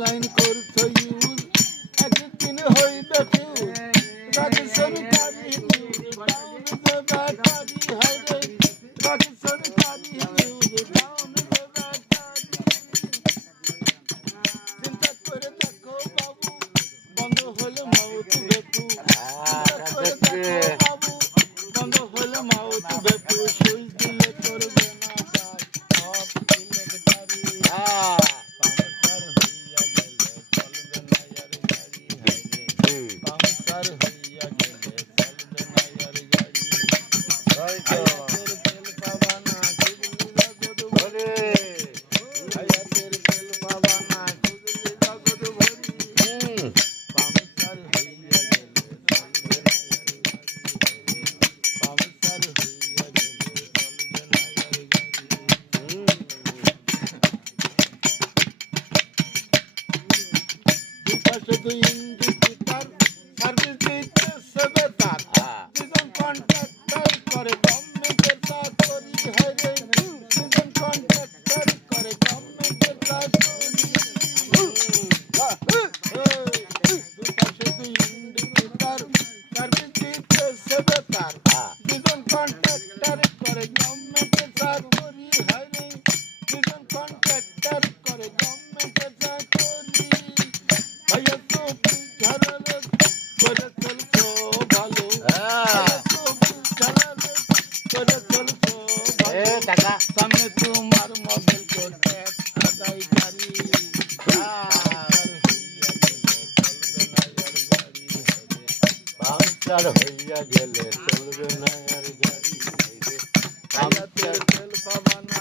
online করছো use একদিন হইবে ফিউজ রাগে সরকারি নিউজ ডাউন দ্য ব্যাটারি হাইরে রাগে সরকারি নিউজ ডাউন দ্য ব্যাটারি চিন্তা করে দেখো বাবু বন্ধ হলো মাউথ বেপু চিন্তা করে দেখো বাবু বন্ধ হলো মাউথ বেপু সুইচ দিলে করবে না কাজ সব ইলেকট্রি পাংচার হইয়া গেলে চলবে না আর গাড়ি হাইরে পাংচার হইয়া গেলে চলবে না আর গাড়ি হায়াতের তেল পাবা না খুঁজলি জগৎ ভরে হায়াতের তেল পাবা না খুঁজলি জগৎ ভরি পাংচার হইয়া গেলে চলবে না আর গাড়ি পাংচার হইয়া গেলে চলবে না আর গাড়ি দুপাশে দুই ইন্ডিকেটর সার্ভিস দিতে সেবে তার দুজন কন্ট্রাক্টর করে গভর্নমেন্টের চাকরি হাইরে দুজন কন্ট্রাক্টর করে গভর্নমেন্টের চাকরি দুপাশে দুই ইন্ডিকেটর সার্ভিস দিতে সেবে তার দুজন কন্ট্রাক্টর করে গভর্নমেন্টের চাকরি হাইরে দুজন কন্ট্রাক্টর করে গভর্নমেন্টের চাকরি ভাইয়া তো ঝাড়ালে করে চলছো ভালো ভাইয়া তো ঝাড়ালে করে চলছো ভালো সামনে তোমার মোবাইল को ট্যাক্স আদায়কারী পাংচার হইয়া গেলে চলবে না আর গাড়ি পাংচার তেল পাবা না